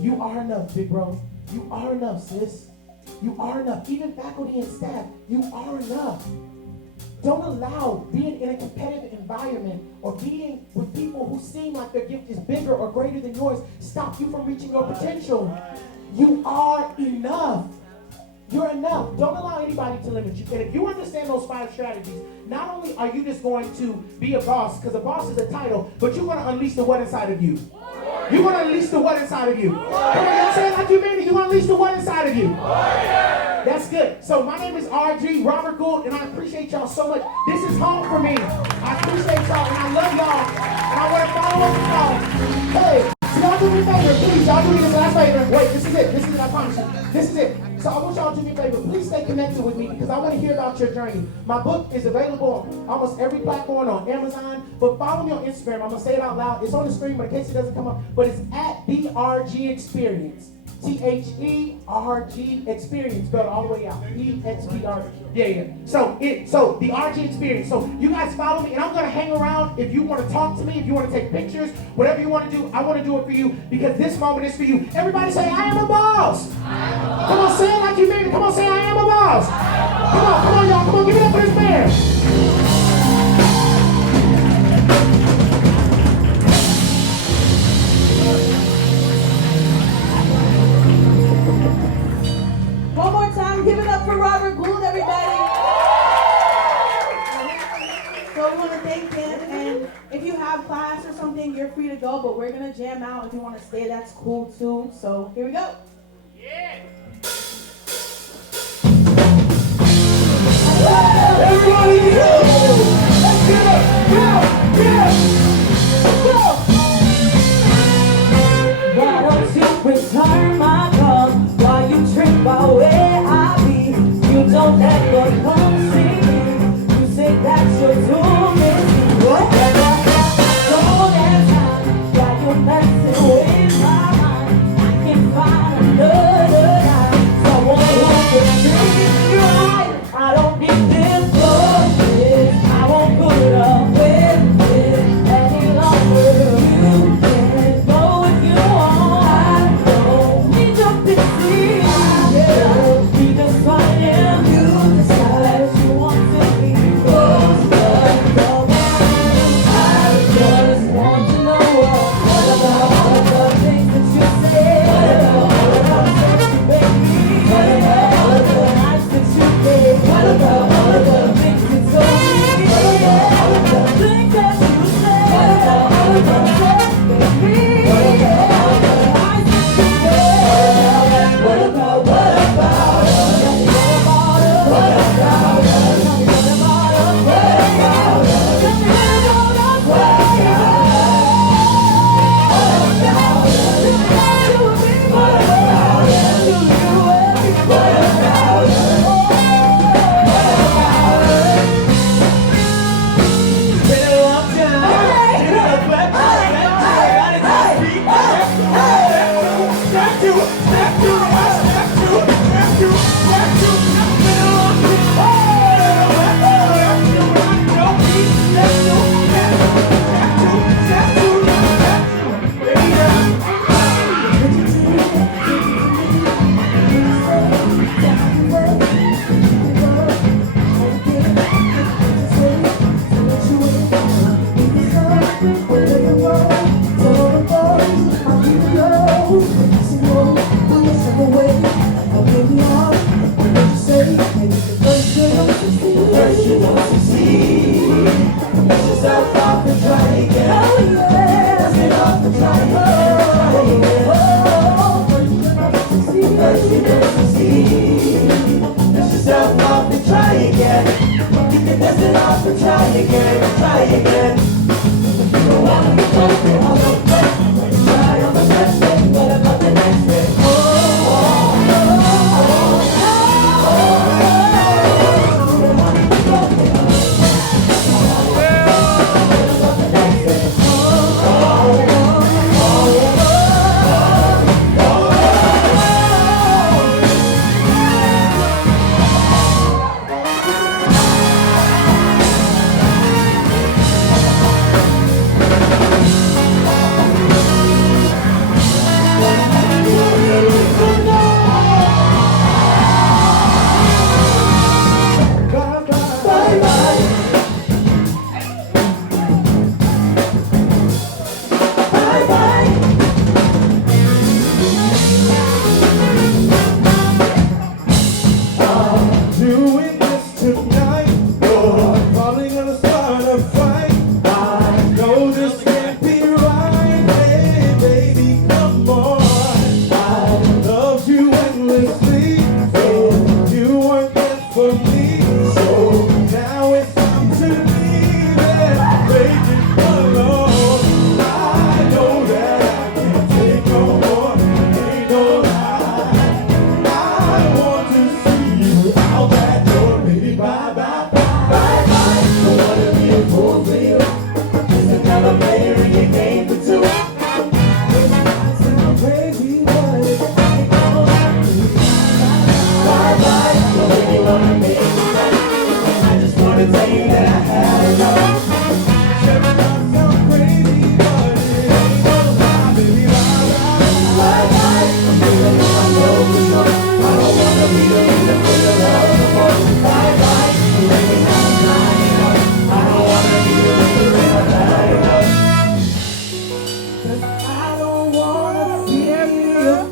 You are enough, big bro. You are enough, sis. You are enough. Even faculty and staff, you are enough. Don't allow being in a competitive environment or being with people who seem like their gift is bigger or greater than yours stop you from reaching your potential. You are enough. You're enough. Don't allow anybody to limit you. And if you understand those 5 strategies, not only are you just going to be a boss, because a boss is a title, but you're going to unleash the what inside of you. You're going to unleash the what inside of you. Come on, y'all say it like you mean it. You're going to unleash the what inside of you. That's good. So my name is RG, Robert Gould, and I appreciate y'all so much. This is home for me. I appreciate y'all, and I love y'all, and I want to follow up with y'all. Hey, so y'all do me a favor, please. Y'all do me this last favor. Wait, this is it. This is it, I promise you. This is it. So I want y'all to do me a favor. Please stay connected with me because I want to hear about your journey. My book is available on almost every platform on Amazon, but follow me on Instagram. I'm going to say it out loud. It's on the screen, but in case it doesn't come up, but it's at the RG Experience. THERG Experience, spelled all the way out. EXPR. Yeah. So the RG Experience. So you guys follow me, and I'm gonna hang around. If you want to talk to me, if you want to take pictures, whatever you want to do, I want to do it for you because this moment is for you. Everybody say, I am a boss. Come on, say it like you mean it. Come on, say I am a boss. Come on, y'all. Come on, give it up for this man. One more time, give it up for Robert Gould, everybody. So we want to thank him, and if you have class or something, you're free to go, but we're going to jam out. If you want to stay, that's cool too. So here we go. Everybody, let's get up. Go. Why don't you return my call while you trip about where I be? You don't ever come see me. You say that you're too busy. Whatever. Don't have time while you're messing with my mind. I can find That's enough to try again, try again. You don't wanna be close to all the best. Try on the best day, what about the next day? Doing this tonight, I'm probably gonna start a fight. I know this can't be right. Hey, baby, come on. I loved you endlessly, so you weren't meant for me. So now it's time to leave and break it alone. I know that I can't take no more, ain't no lie. I want to see you out that door, baby, bye, bye, bye, bye, bye. Don't wanna be a fool for you. Just another player in your game for two. I sound crazy, but it ain't gonna happen. Bye bye. Don't really wanna make it right. I just wanna tell you that I had enough. Said I sound crazy, but it ain't gonna lie, baby, bye, bye, Bye bye. I'm feeling it, I know for sure. I don't wanna be the reason for your love no more. Bye bye. I'm ready now, I'm not enough. I don't wanna be the reason for your bad enough. 'cause I don't wanna be a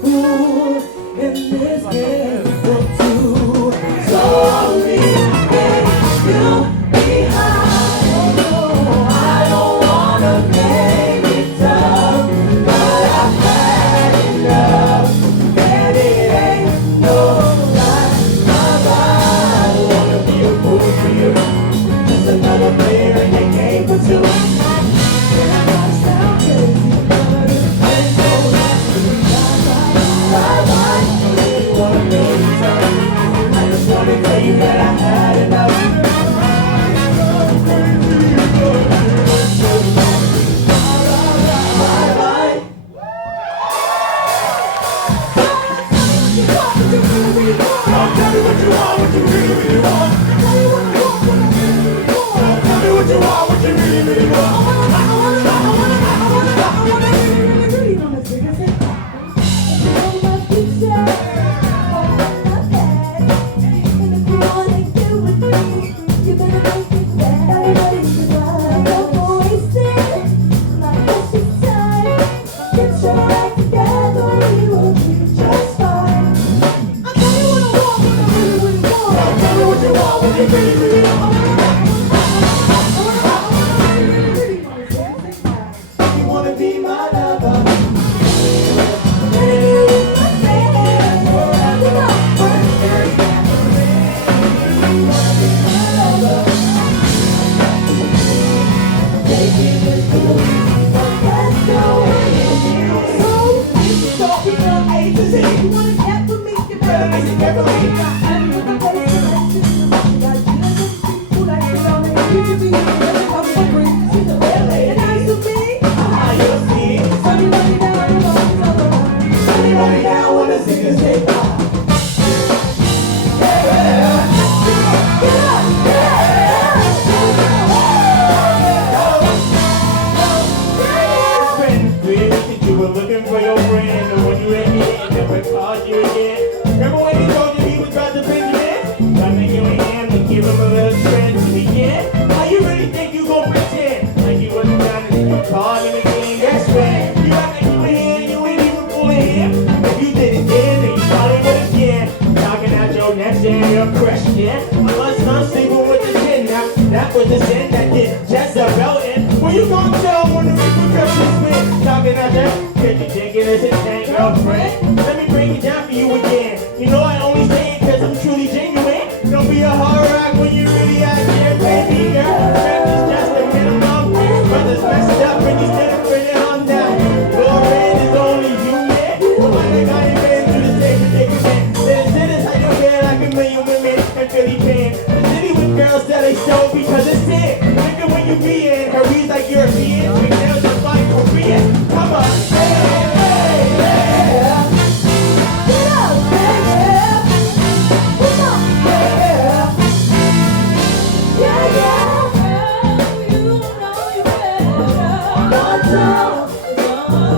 fool in this game for two. So only when you behind. I don't wanna make it tough, but I've had enough, and it ain't no lie. I don't wanna be a fool for you. Just another player in the game for two. And I might sound crazy, but it ain't no lie. Bye bye. I really wanna make it tough. I just wanna tell you that I had enough. Bye bye. Tell me what you want, what you really, really want. Tell me what you want, what you really, really want. You wanna be my lover? Looking for your friend, and when you ain't here, never called you again. Remember when he told you he was about to Benjamin? Got me in your hand to give him a little stretch to begin. How you really think you gon' pretend? Like you wasn't down and you called him again. Guess what? You act like you were here, you ain't even fooling him. If you did it then you probably would again. Talking out your next and your question. I must not sleeping with the sin. Now that was the sin that did Jezebel in. Well, you gon' tell when the repercussions win. Talking out there. Cause you think it is a thing, girlfriend. Let me break it down for you again. You know I only say it cause I'm truly genuine. Don't be a hard rock when you really out there, baby. it's dope because it's sick. Nigga, when you be in her, he's like European. Big nails just like Korean. Come on. Hey, hey, hey. Get up, baby. Come on, yeah. Yeah, yeah. You know you better. Watch out. Hey!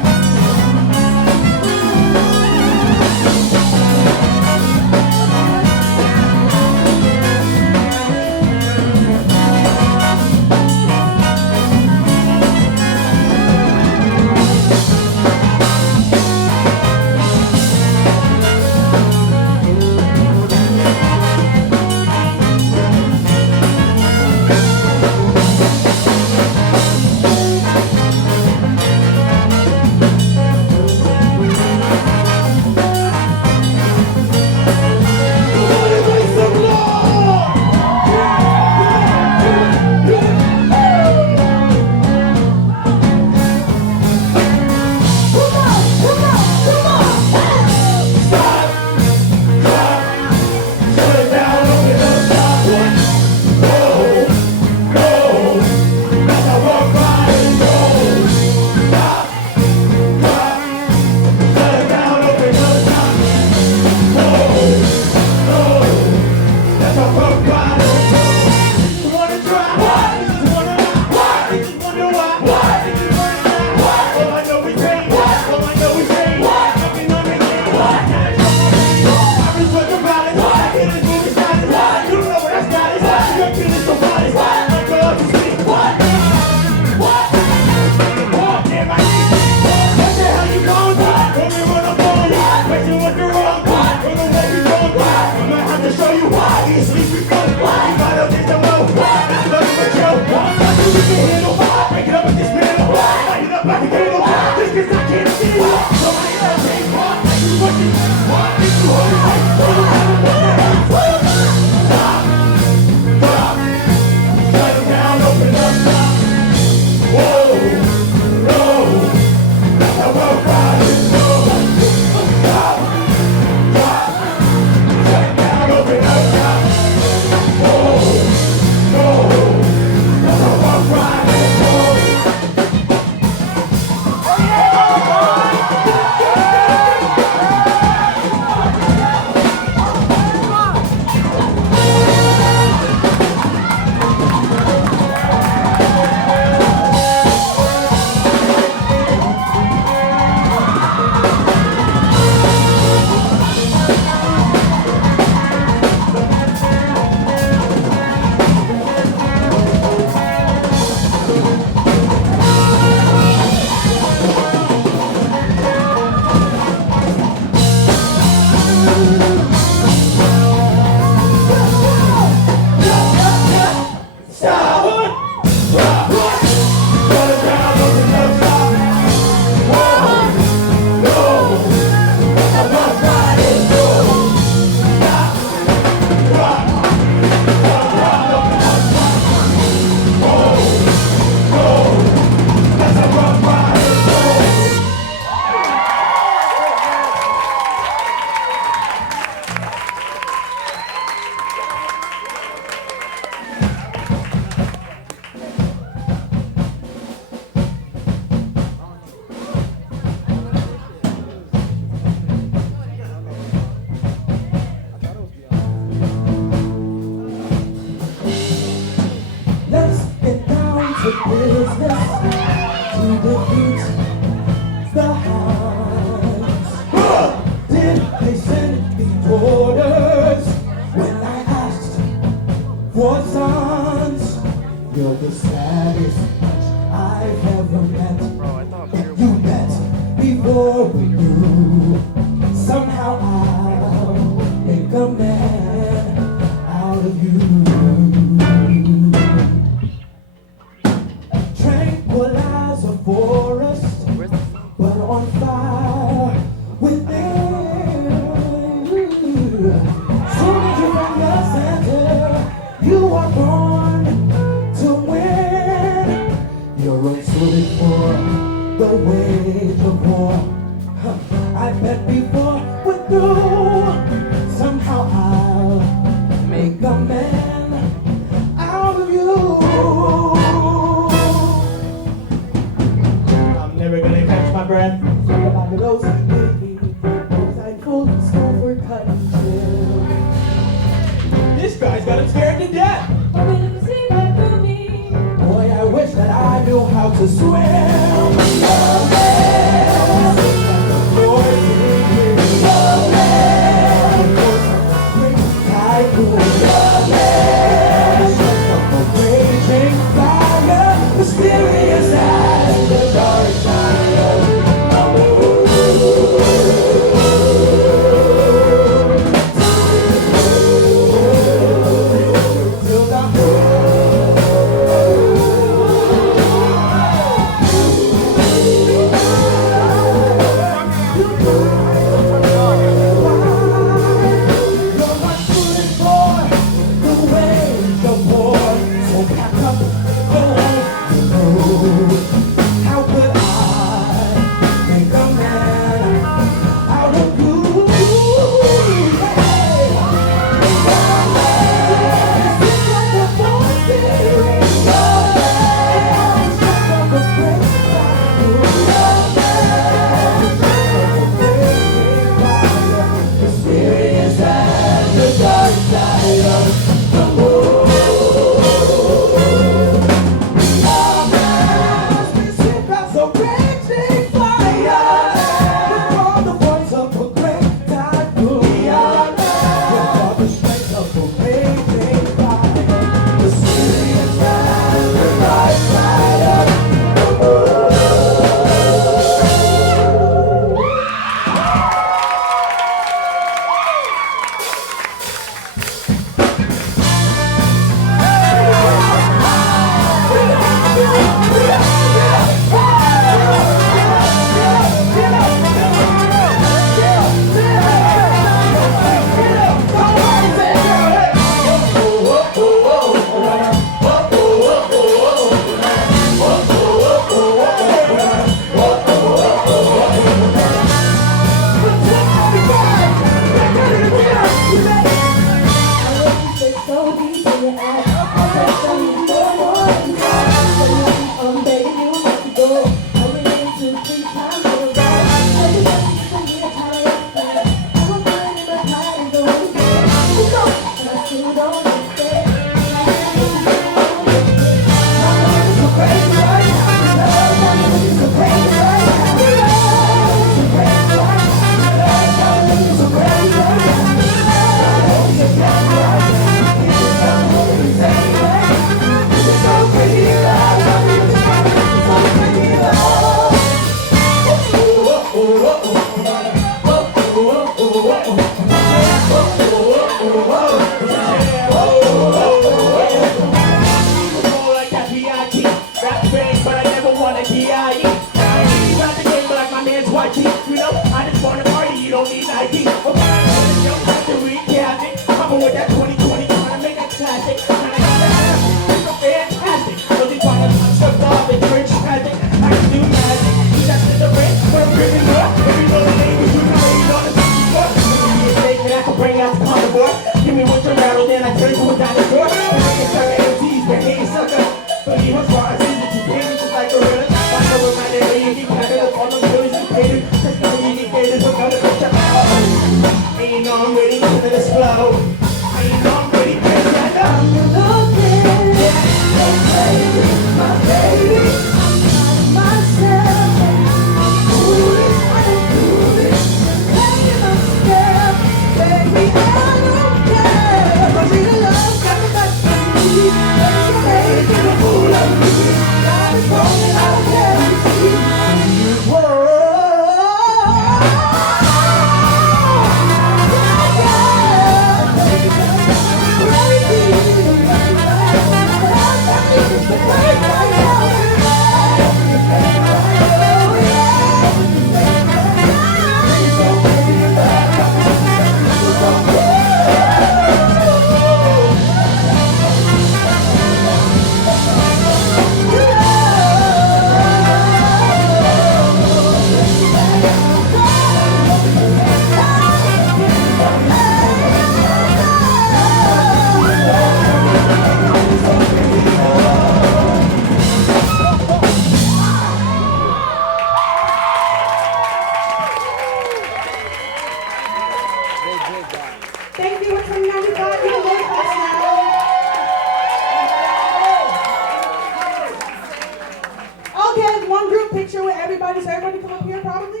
everybody come up here probably?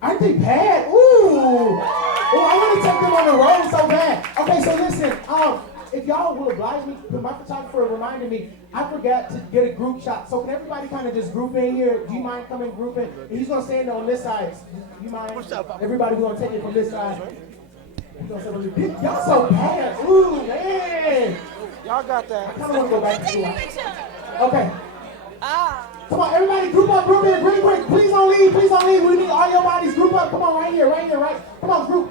Aren't they bad? Ooh. Ooh, I want to take them on the road so bad. Okay, so listen, if y'all will oblige me, because my photographer reminded me, I forgot to get a group shot. So can everybody kind of just group in here? Do you mind coming group in? And he's going to stand on this side. Do you mind? Everybody, we're going to take it from this side. Y'all so bad. Ooh, man. Y'all got I that. kind of want to go back to school. Okay. Come on, everybody, group up, group in, quick. Please don't leave, please don't leave. We need all your bodies. Group up. Come on, right here, right. Come on, group.